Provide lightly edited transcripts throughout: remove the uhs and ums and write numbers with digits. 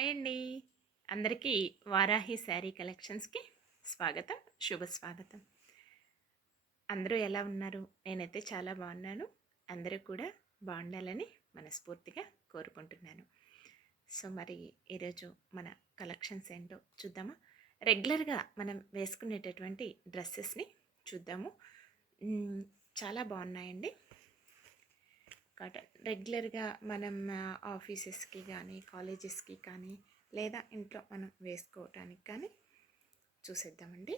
Hi అండి. అందరికీ వారాహి శారీ కలెక్షన్స్కి స్వాగతం, శుభ స్వాగతం. అందరూ ఎలా ఉన్నారు? నేనైతే చాలా బాగున్నాను. అందరూ కూడా బాగుండాలని మనస్ఫూర్తిగా కోరుకుంటున్నాను. సో మరి ఈరోజు మన కలెక్షన్స్ ఏంటో చూద్దామా? రెగ్యులర్గా మనం వేసుకునేటటువంటి డ్రెస్సెస్ని చూద్దాము. చాలా బాగున్నాయండి. కాటన్ రెగ్యులర్గా మనం ఆఫీసెస్కి కానీ కాలేజెస్కి కానీ లేదా ఇంట్లో మనం వేసుకోవటానికి కానీ చూసేద్దామండి.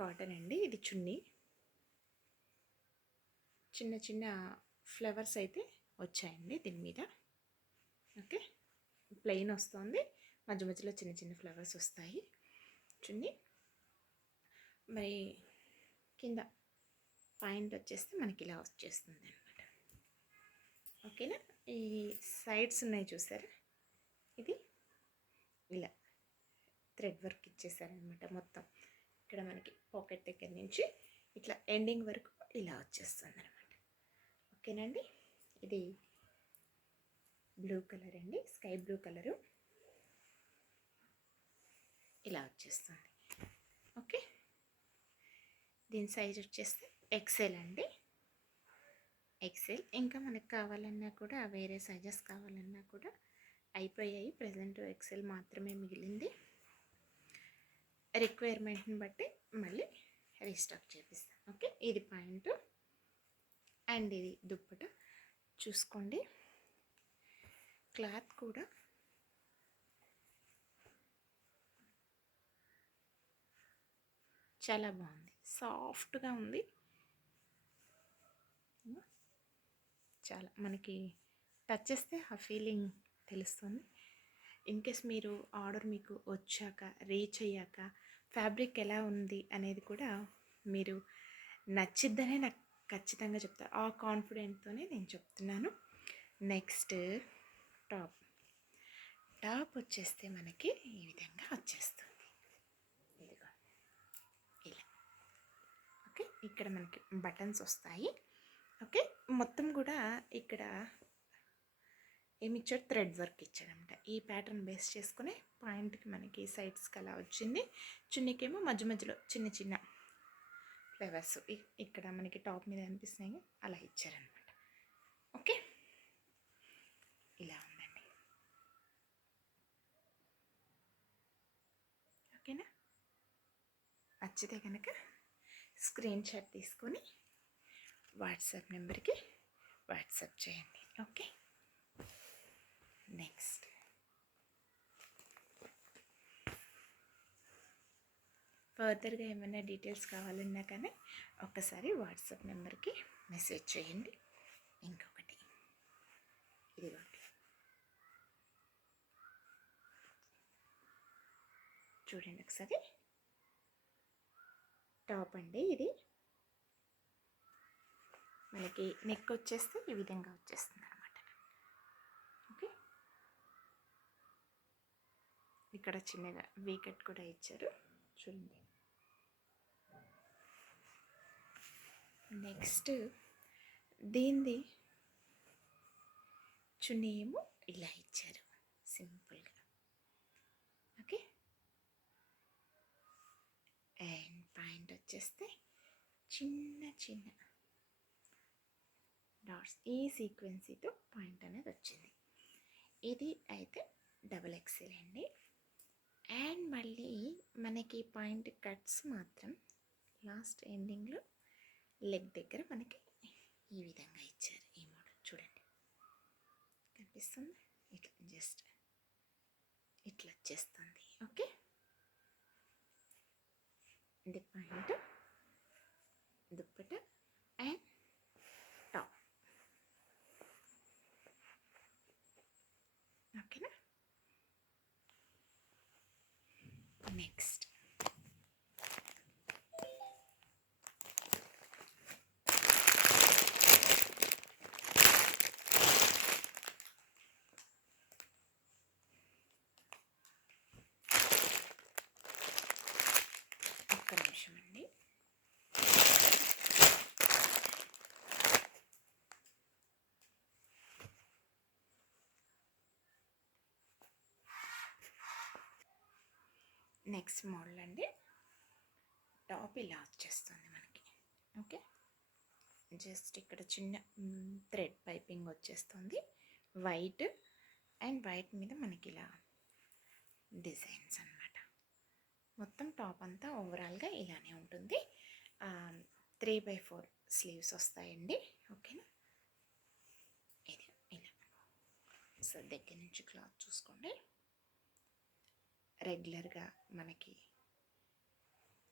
కాటన్ అండి. ఇది చున్నీ, చిన్న చిన్న ఫ్లవర్స్ అయితే వచ్చాయండి దీని మీద. ఓకే, ప్లెయిన్ వస్తుంది, మధ్య మధ్యలో చిన్న చిన్న ఫ్లవర్స్ వస్తాయి. చున్నీ మరి కింద పాయింట్ వచ్చేస్తే మనకి ఇలా వచ్చేస్తుంది అనమాట. ఓకేనా. ఈ సైడ్స్ ఉన్నాయి చూసారా, ఇది ఇలా థ్రెడ్ వర్క్ ఇచ్చేసారనమాట. మొత్తం ఇక్కడ మనకి పాకెట్ దగ్గర నుంచి ఇట్లా ఎండింగ్ వరకు ఇలా వచ్చేస్తుంది అనమాట. ఓకేనండి. ఇది బ్లూ కలర్ అండి, స్కై బ్లూ కలరు ఇలా వచ్చేస్తుంది. ఓకే, దీని సైజ్ వచ్చేస్తే ఎక్సెల్ అండి, ఎక్సెల్. ఇంకా మనకు కావాలన్నా కూడా వేరే సైజెస్ కావాలన్నా కూడా అయిపోయాయి. ప్రజెంట్ ఎక్సెల్ మాత్రమే మిగిలింది. రిక్వైర్మెంట్ని బట్టి మళ్ళీ రీస్టాక్ చేపిస్తాను. ఓకే, ఇది పాయింట్ అండ్ ఇది దుప్పట. చూసుకోండి, క్లాత్ కూడా చాలా బాగుంది, సాఫ్ట్గా ఉంది. చాలా మనకి టచ్ చేస్తే ఆ ఫీలింగ్ తెలుస్తుంది. ఇన్కేస్ మీరు ఆర్డర్ మీకు వచ్చాక రీచ్ అయ్యాక ఫ్యాబ్రిక్ ఎలా ఉంది అనేది కూడా మీరు నచ్చిద్దనే నాకు ఖచ్చితంగా చెప్తారు. ఆ కాన్ఫిడెంట్తోనే నేను చెప్తున్నాను. Next top. టాప్ వచ్చేస్తే మనకి ఈ విధంగా వచ్చేస్తుంది. ఇదిగో ఇలా. ఓకే, ఇక్కడ మనకి బటన్స్ వస్తాయి. ఓకే, మొత్తం కూడా ఇక్కడ ఏమి ఇచ్చాడు, థ్రెడ్ వర్క్ ఇచ్చాడనమాట. ఈ ప్యాటర్న్ బేస్ చేసుకుని పాయింట్కి మనకి సైడ్స్కి అలా వచ్చింది. చున్నీకేమో మధ్య మధ్యలో చిన్న చిన్న ఫ్లవర్స్ ఇక్కడ మనకి టాప్ మీద అనిపిస్తున్నాయి, అలా ఇచ్చారనమాట. ఓకే, ఇలా ఉందండి. ఓకేనా. నచ్చితే కనుక స్క్రీన్ షాట్ తీసుకొని వాట్సాప్ నెంబర్కి వాట్సాప్ చేయండి. ఓకే, నెక్స్ట్ ఫర్దర్గా ఏమైనా డీటెయిల్స్ కావాలన్నా కానీ ఒక్కసారి వాట్సాప్ నెంబర్కి మెసేజ్ చేయండి. ఇంకొకటి ఇదిగోండి, చూడండి ఒకసారి. టాప్ అండి ఇది. మనకి నెక్ వచ్చేస్తే ఈ విధంగా వచ్చేస్తుంది అనమాట. ఓకే, ఇక్కడ చిన్నగా వీకట్ కూడా ఇచ్చారు, చూడండి. నెక్స్ట్ దీనిది చున్నీ ఏమో ఇలా ఇచ్చారు సింపుల్గా. ఓకే, అండ్ పాయింట్ వచ్చేస్తే చిన్న చిన్న డాట్స్, ఈ సీక్వెన్సీతో పాయింట్ అనేది వచ్చింది. ఇది అయితే డబుల్ ఎక్సెల్ అండి. అండ్ మళ్ళీ మనకి పాయింట్ కట్స్ మాత్రం లాస్ట్ ఎండింగ్లో లెగ్ దగ్గర మనకి ఈ విధంగా ఇచ్చారు. ఈ మోడల్ చూడండి, కనిపిస్తుంది. ఇట్లా జస్ట్ ఇట్లా వచ్చేస్తుంది. ఓకే, ఇది పాయింట్, దుప్పట అండ్ టాప్. ఓకేనా. నెక్స్ట్ ఒక్క నిమిషం అండి. నెక్స్ట్ మోడల్ అండి. టాప్ ఇలా వచ్చేస్తుంది మనకి. ఓకే, జస్ట్ ఇక్కడ చిన్న థ్రెడ్ పైపింగ్ వచ్చేస్తుంది, వైట్ అండ్ వైట్ మీద మనకి ఇలా డిజైన్స్ అన్నమాట. మొత్తం టాప్ అంతా ఓవరాల్గా ఇలానే ఉంటుంది. 3/4 స్లీవ్స్ వస్తాయండి. ఓకేనా, ఇది ఇలా. సో దగ్గర నుంచి క్లాత్ చూసుకోండి. రెగ్యులర్గా మనకి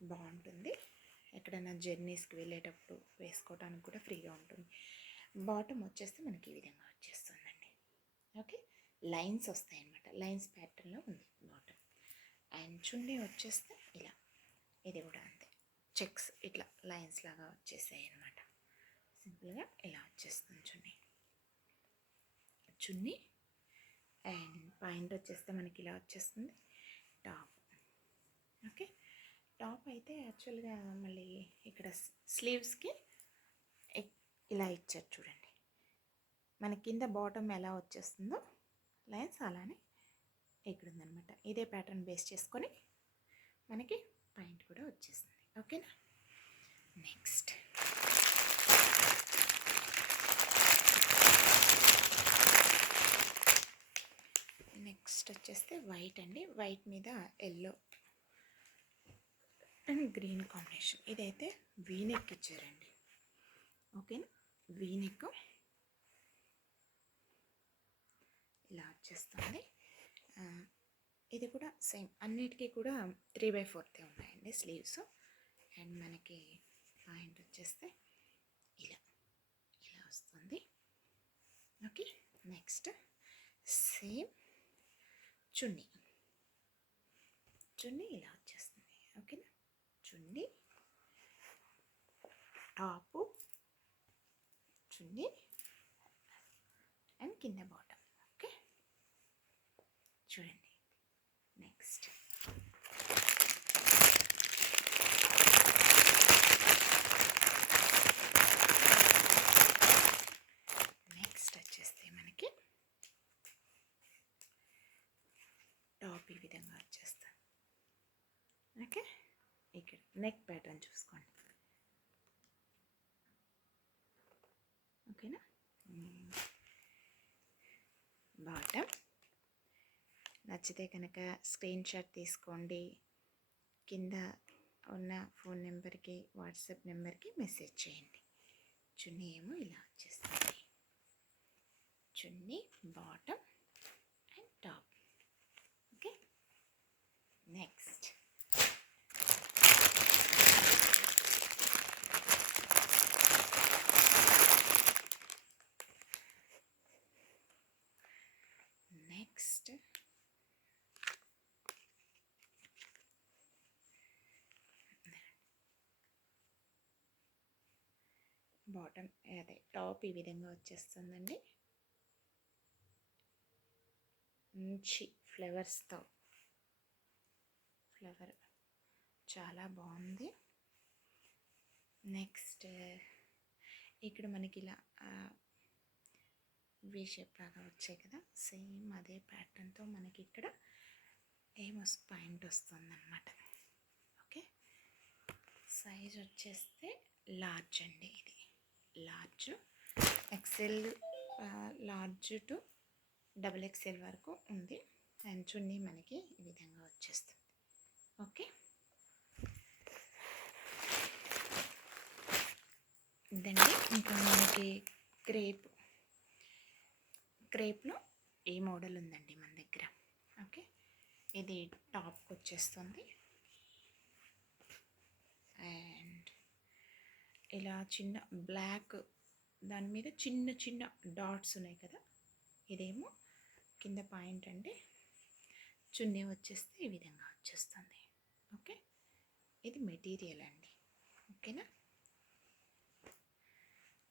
బాగుంటుంది, ఎక్కడైనా జర్నీస్కి వెళ్ళేటప్పుడు వేసుకోవడానికి కూడా ఫ్రీగా ఉంటుంది. బాటమ్ వచ్చేస్తే మనకి ఈ విధంగా వచ్చేస్తుందండి. ఓకే, లైన్స్ వస్తాయి అన్నమాట, లైన్స్ ప్యాటర్న్లో ఉంది బాటమ్. అండ్ చున్నీ వచ్చేస్తే ఇలా, ఇది కూడా అంతే, చెక్స్ ఇట్లా లైన్స్ లాగా వచ్చేసాయి అన్నమాట. సింపుల్గా ఇలా వచ్చేస్తుంది చున్నీ. అండ్ పాయింట్ వచ్చేస్తే మనకి ఇలా వచ్చేస్తుంది టాప్. ఓకే, టాప్ అయితే యాక్చువల్గా మళ్ళీ ఇక్కడ స్లీవ్స్కి ఇలా ఇచ్చారు చూడండి. మన కింద బాటమ్ ఎలా వచ్చేస్తుందో లైన్స్ అలానే ఇక్కడ ఉందన్నమాట. ఇదే ప్యాటర్న్ బేస్ చేసుకొని మనకి పాయింట్ కూడా వచ్చేసింది. ఓకేనా, నెక్స్ట్ వచ్చేస్తే వైట్ అండి. వైట్ మీద ఎల్లో అండ్ గ్రీన్ కాంబినేషన్. ఇదైతే వీనెక్ ఇచ్చారండి. ఓకేనా, వీనెక్ ఇలా వచ్చేస్తుంది. ఇది కూడా సేమ్, అన్నిటికీ కూడా 3/4 ఉన్నాయండి స్లీవ్స్. అండ్ మనకి పాయింట్ వచ్చేస్తే ఇలా ఇలా వస్తుంది. ఓకే, నెక్స్ట్ సేమ్ చున్నీ. చున్నీ ఇలా వచ్చేస్తుంది. ఓకేనా, చున్నీ, టాపు, చున్నీ అండ్ కింద బాటమ్. ఓకే, చూడండి. నెక్స్ట్ వచ్చేస్తే మనకి టాప్ ఈ విధంగా వచ్చేస్తుంది. ఓకే, ఇక్కడ నెక్ ప్యాటర్న్ చూసుకోండి. ఓకేనా, బాటమ్ నచ్చితే కనుక స్క్రీన్ షాట్ తీసుకోండి, కింద ఉన్న ఫోన్ నెంబర్కి వాట్సాప్ నెంబర్కి మెసేజ్ చేయండి. చున్నీ ఏమో ఇలా వచ్చేస్తుంది. చున్నీ, bottom and top. Okay, next bottom అదే టాప్ ఈ విధంగా వచ్చేస్తుందండి. మంచి ఫ్లవర్స్తో, ఫ్లవర్ చాలా బాగుంది. నెక్స్ట్ ఇక్కడ మనకి ఇలా వి షేప్ లాగా వచ్చాయి కదా, సేమ్ అదే ప్యాటర్న్తో మనకి ఇక్కడ పాయింట్ వస్తుందన్నమాట. ఓకే, సైజ్ వచ్చేస్తే లార్జ్ అండి. ఇది large, XL, large to XXL వరకు ఉంది. అండ్ చున్నీ మనకి ఈ విధంగా వచ్చేస్తుంది. ఓకే, ఇదండి. ఇంకా మనకి క్రేప్లో ఏ మోడల్ ఉందండి మన దగ్గర. ఓకే, ఇది టాప్కి వచ్చేస్తుంది. అండ్ ఇలా చిన్న బ్లాక్ దాని మీద చిన్న చిన్న డాట్స్ ఉన్నాయి కదా, ఇదేమో కింద పాయింట్ అండి. చున్నీ వచ్చేస్తే ఈ విధంగా వచ్చేస్తుంది. ఓకే, ఇది మెటీరియల్ అండి. ఓకేనా,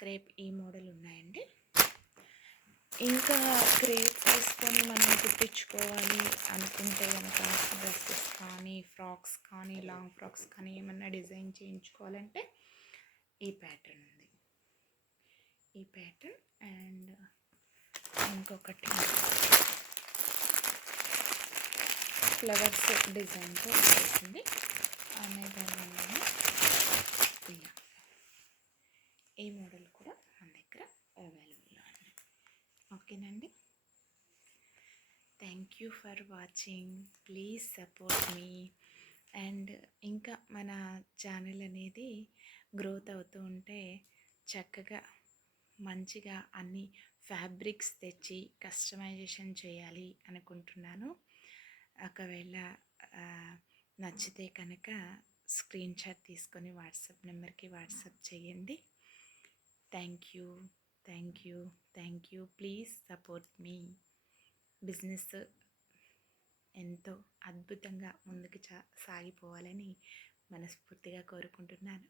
క్రేప్ ఈ మోడల్ ఉన్నాయండి. ఇంకా క్రేప్ తీసుకొని మనం కుట్టించుకోవాలి అనుకుంటే కనుక డ్రెస్సెస్ కానీ, ఫ్రాక్స్ కానీ, లాంగ్ ఫ్రాక్స్ కానీ ఏమన్నా డిజైన్ చేయించుకోవాలంటే ఈ ప్యాటర్న్ ఉంది. ఈ ప్యాటర్న్ అండ్ ఇంకొకటి ఫ్లవర్స్ డిజైన్తో వచ్చేసింది. నెదర్లాండ్లోనే ఇలా ఈ మోడల్ కూడా మన దగ్గర అవైలబుల్లో ఉంది. ఓకేనండి. Thank you for watching. Please support me. And ఇంకా మన ఛానల్ అనేది గ్రోత్ అవుతూ ఉంటే చక్కగా మంచిగా అన్ని ఫ్యాబ్రిక్స్ తెచ్చి కస్టమైజేషన్ చేయాలి అనుకుంటున్నాను. ఒకవేళ నచ్చితే కనుక స్క్రీన్ షాట్ తీసుకొని వాట్సాప్ నెంబర్కి వాట్సాప్ చేయండి. Thank you, thank you, thank you. Please support me. Business ఎంతో అద్భుతంగా ముందుకు సాగిపోవాలని మనస్ఫూర్తిగా కోరుకుంటున్నాను.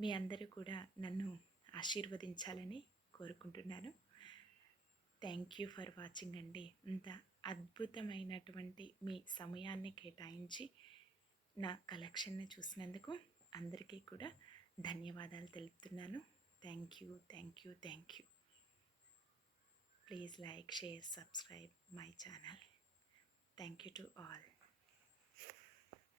మీ అందరూ కూడా నన్ను ఆశీర్వదించాలని కోరుకుంటున్నాను. థ్యాంక్ యూ ఫర్ వాచింగ్ అండి. ఇంత అద్భుతమైనటువంటి మీ సమయాన్ని కేటాయించి నా కలెక్షన్ని చూసినందుకు అందరికీ కూడా ధన్యవాదాలు తెలుపుతున్నాను. Thank you, thank you, thank you. Please like, share, subscribe my channel. Thank you to all.